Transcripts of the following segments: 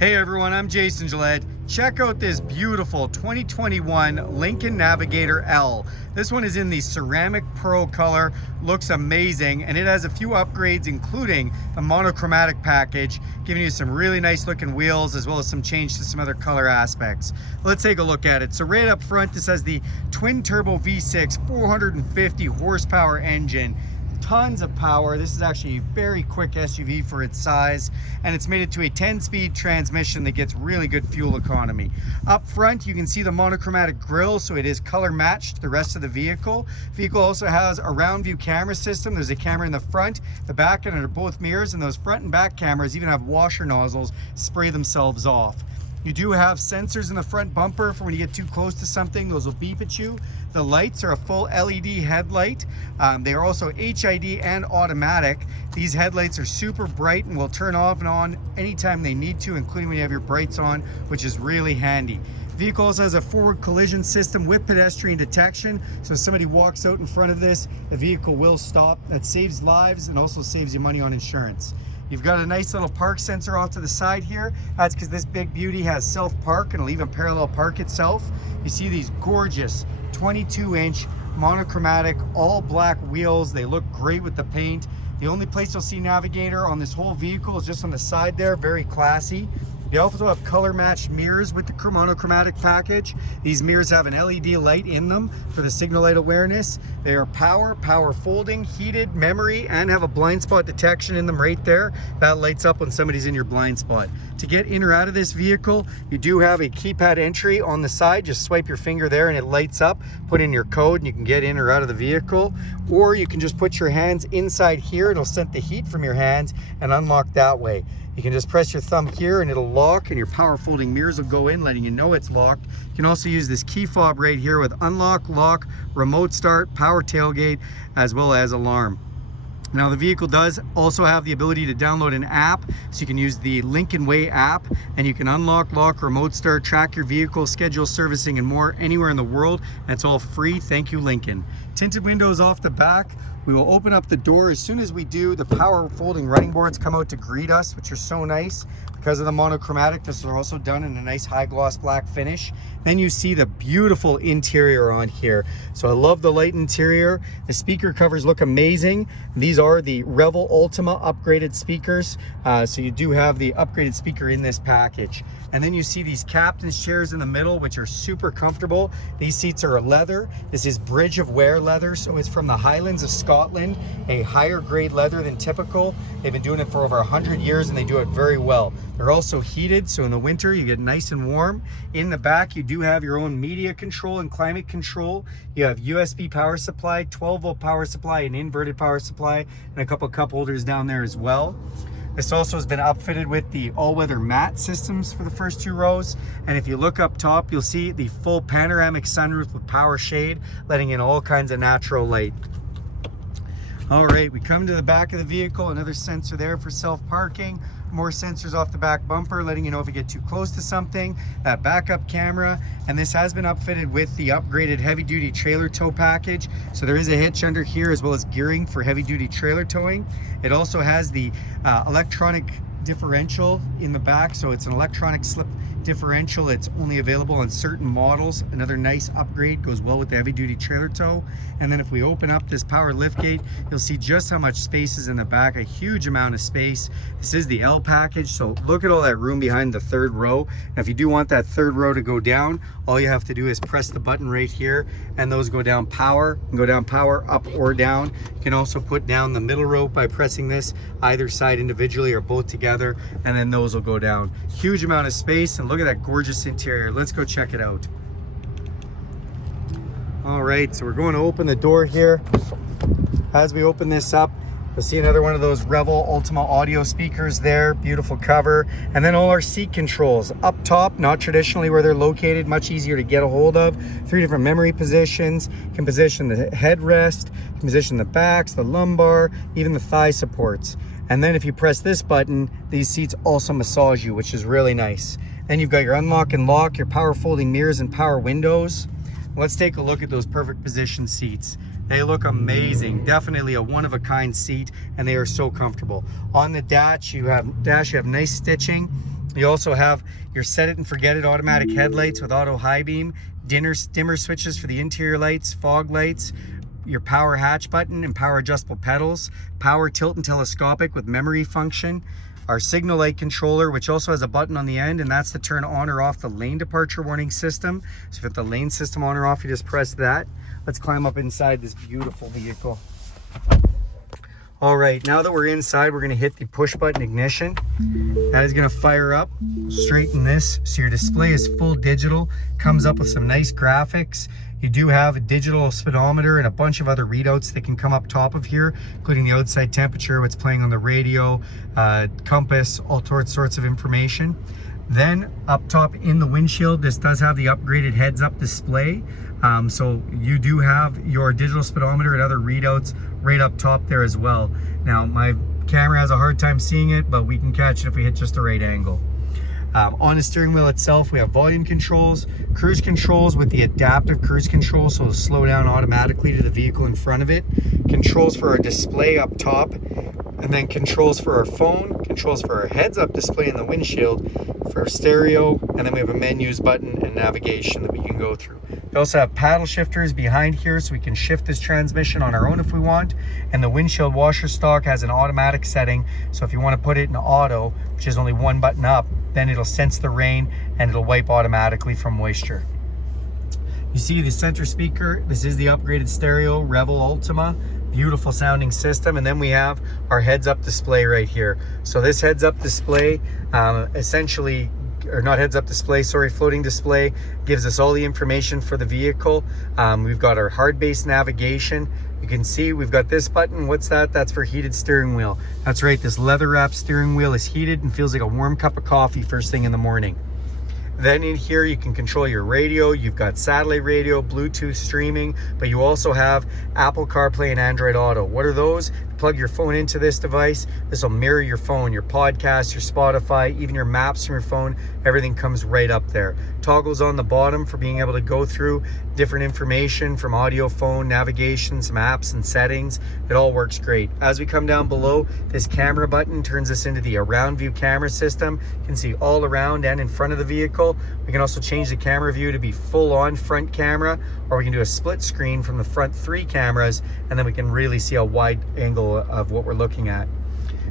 Hey everyone, I'm Jason Gillette. Check out this beautiful 2021 Lincoln Navigator L. This one is in the ceramic pearl color, looks amazing, and it has a few upgrades including the monochromatic package, giving you some really nice looking wheels as well as some change to some other color aspects. Let's take a look at it. So right up front, this has the twin turbo V6 450 horsepower engine. Tons of power. This is actually a very quick SUV for its size, and it's made it to a 10-speed transmission that gets really good fuel economy. Up front, you can see the monochromatic grille, so it is color matched to the rest of the vehicle. The vehicle also has a round view camera system. There's a camera in the front, the back, and under both mirrors, and those front and back cameras even have washer nozzles spray themselves off. You do have sensors in the front bumper for when you get too close to something, those will beep at you. The lights are a full LED headlight. They are also HID and automatic. These headlights are super bright and will turn off and on anytime they need to, including when you have your brights on, which is really handy. The vehicle also has a forward collision system with pedestrian detection. So if somebody walks out in front of this, the vehicle will stop. That saves lives and also saves you money on insurance. You've got a nice little park sensor off to the side here. That's because this big beauty has self-park and it'll even parallel park itself. You see these gorgeous 22-inch monochromatic all black wheels. They look great with the paint. The only place you'll see Navigator on this whole vehicle is just on the side there, very classy. They also have color matched mirrors with the monochromatic package. These mirrors have an LED light in them for the signal light awareness. They are power folding, heated, memory, and have a blind spot detection in them right there. That lights up when somebody's in your blind spot. To get in or out of this vehicle, you do have a keypad entry on the side. Just swipe your finger there and it lights up. Put in your code and you can get in or out of the vehicle. Or you can just put your hands inside here. It'll sense the heat from your hands and unlock that way. You can just press your thumb here and it'll lock, and your power folding mirrors will go in, letting you know it's locked. You can also use this key fob right here with unlock, lock, remote start, power tailgate, as well as alarm. Now the vehicle does also have the ability to download an app, so you can use the Lincoln Way app and you can unlock, lock, remote start, track your vehicle, schedule servicing and more anywhere in the world. That's all free. Thank you, Lincoln. Tinted windows off the back. We will open up the door. As soon as we do, the power folding running boards come out to greet us, which are so nice. Because of the monochromatic, this is also done in a nice high gloss black finish. Then you see the beautiful interior on here. So I love the light interior. The speaker covers look amazing. These are the Revel Ultima upgraded speakers. So you do have the upgraded speaker in this package. And then you see these captain's chairs in the middle, which are super comfortable. These seats are leather. This is Bridge of Wear leather, so it's from the Highlands of Scotland, a higher grade leather than typical. They've been doing it for over 100 years and they do it very well. They're also heated, so in the winter you get nice and warm. In the back you do have your own media control and climate control. You have USB power supply, 12-volt power supply, an inverted power supply, and a couple cup holders down there as well. This also has been outfitted with the all-weather mat systems for the first two rows. And if you look up top, you'll see the full panoramic sunroof with power shade, letting in all kinds of natural light. All right, we come to the back of the vehicle, another sensor there for self-parking. More sensors off the back bumper, letting you know if you get too close to something. That backup camera, and this has been outfitted with the upgraded heavy-duty trailer tow package. So there is a hitch under here as well as gearing for heavy-duty trailer towing. It also has the electronic differential in the back, so it's an electronic slip differential. It's only available on certain models. Another nice upgrade, goes well with the heavy duty trailer tow. And then if we open up this power liftgate, you'll see just how much space is in the back, a huge amount of space. This is the L package, so look at all that room behind the third row. Now if you do want that third row to go down, all you have to do is press the button right here and those go down power, and go down power up or down. You can also put down the middle row by pressing this either side individually or both together, and then those will go down. Huge amount of space, and look at that gorgeous interior. Let's go check it out. All right, so we're going to open the door here. As we open this up, you'll see another one of those Revel Ultima audio speakers there, beautiful cover. And then all our seat controls up top, not traditionally where they're located, much easier to get a hold of. 3 different memory positions. You can position the headrest, you can position the backs, the lumbar, even the thigh supports. And then if you press this button, these seats also massage you, which is really nice. Then you've got your unlock and lock, your power folding mirrors and power windows. Let's take a look at those perfect position seats. They look amazing. Definitely a one-of-a-kind seat, and they are so comfortable. On the dash, you have nice stitching. You also have your set it and forget it automatic headlights with auto high beam, dimmer switches for the interior lights, fog lights, your power hatch button and power adjustable pedals, power tilt and telescopic with memory function, our signal light controller, which also has a button on the end, and that's to turn on or off the lane departure warning system. So if you have the lane system on or off, you just press that. Let's climb up inside this beautiful vehicle. All right, now that we're inside, we're gonna hit the push button ignition. That is gonna fire up, straighten this, so your display is full digital, comes up with some nice graphics. You do have a digital speedometer and a bunch of other readouts that can come up top of here, including the outside temperature, what's playing on the radio, compass, all sorts of information. Then up top in the windshield, this does have the upgraded heads-up display. So you do have your digital speedometer and other readouts right up top there as well. Now my camera has a hard time seeing it, but we can catch it if we hit just the right angle. On the steering wheel itself, we have volume controls, cruise controls with the adaptive cruise control, so it'll slow down automatically to the vehicle in front of it, controls for our display up top, and then controls for our phone, controls for our heads-up display in the windshield, for stereo, and then we have a menus button and navigation that we can go through. We also have paddle shifters behind here, so we can shift this transmission on our own if we want, and the windshield washer stock has an automatic setting, so if you want to put it in auto, which is only one button up, then it'll sense the rain and it'll wipe automatically from moisture. You see the center speaker, this is the upgraded stereo Revel Ultima, beautiful sounding system. And then we have our heads-up display right here. So this heads-up display essentially, or not heads-up display, sorry, floating display, gives us all the information for the vehicle. We've got our hard base navigation. You can see we've got this button. What's that? That's for heated steering wheel. That's right, this leather wrapped steering wheel is heated and feels like a warm cup of coffee first thing in the morning. Then in here you can control your radio. You've got satellite radio, Bluetooth streaming, but you also have Apple CarPlay and Android Auto. What are those? Plug your phone into this device. This will mirror your phone, your podcast, your Spotify, even your maps from your phone. Everything comes right up there. Toggles on the bottom for being able to go through different information from audio, phone, navigation, some apps and settings. It all works great. As we come down below, this camera button turns us into the around view camera system. You can see all around and in front of the vehicle. We can also change the camera view to be full on front camera, or we can do a split screen from the front 3 cameras, and then we can really see a wide angle of what we're looking at.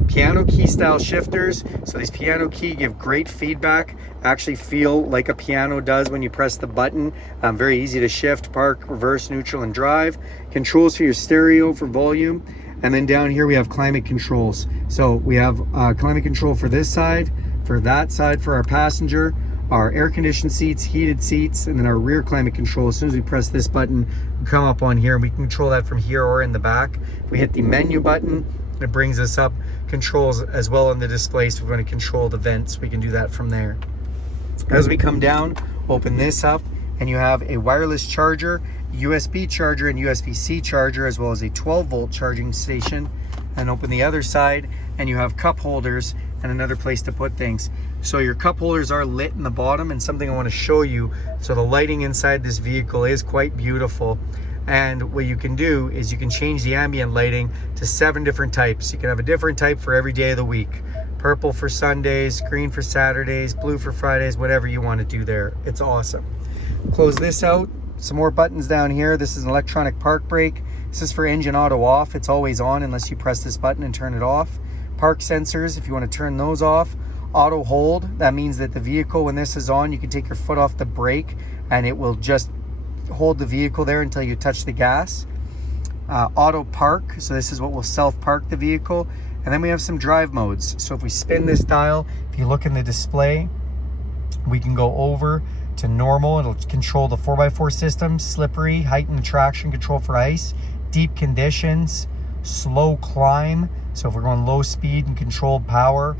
Piano key style shifters. So these piano key give great feedback, actually feel like a piano does when you press the button. Very easy to shift, park, reverse, neutral, and drive. Controls for your stereo for volume. And then down here we have climate controls. So we have climate control for this side, for that side for our passenger, our air conditioned seats, heated seats, and then our rear climate control. As soon as we press this button, we come up on here and we can control that from here or in the back. If we hit the menu button, it brings us up controls as well on the display. So we're going to control the vents. We can do that from there. As we come down, open this up, and you have a wireless charger, USB charger, and USB-C charger, as well as a 12-volt charging station. And open the other side, and you have cup holders and another place to put things. So your cup holders are lit in the bottom, and something I want to show you. So the lighting inside this vehicle is quite beautiful. And what you can do is you can change the ambient lighting to 7 different types. You can have a different type for every day of the week. Purple for Sundays, green for Saturdays, blue for Fridays, whatever you want to do there. It's awesome. Close this out. Some more buttons down here. This is an electronic park brake. This is for engine auto off. It's always on unless you press this button and turn it off. Park sensors, if you want to turn those off. Auto hold, that means that the vehicle, when this is on, you can take your foot off the brake and it will just hold the vehicle there until you touch the gas. Auto park, so this is what will self-park the vehicle. And then we have some drive modes. So if we spin this dial, if you look in the display, we can go over to normal. It'll control the 4x4 system, slippery, heightened traction control for ice, deep conditions, slow climb. So if we're going low speed and controlled power,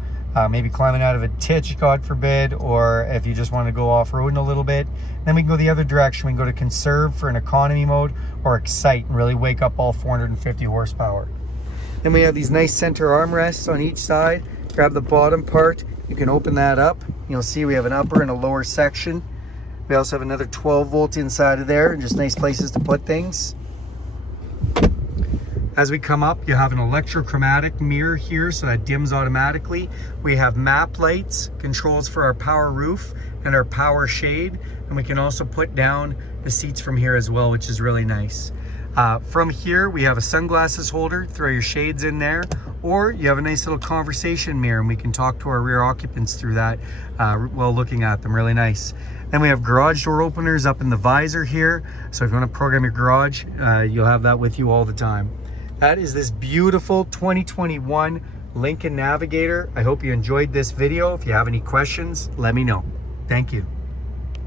maybe climbing out of a ditch, God forbid, or if you just want to go off-roading a little bit. Then we can go the other direction. We can go to conserve for an economy mode, or excite and really wake up all 450 horsepower. Then we have these nice center armrests on each side. Grab the bottom part, you can open that up. You'll see we have an upper and a lower section. We also have another 12 volt inside of there, and just nice places to put things. As we come up, you have an electrochromatic mirror here, so that dims automatically. We have map lights, controls for our power roof and our power shade, and we can also put down the seats from here as well, which is really nice. From here, we have a sunglasses holder, throw your shades in there, or you have a nice little conversation mirror, and we can talk to our rear occupants through that while looking at them. Really nice. Then we have garage door openers up in the visor here, so if you want to program your garage, you'll have that with you all the time. That is this beautiful 2021 Lincoln Navigator. I hope you enjoyed this video. If you have any questions, let me know. Thank you.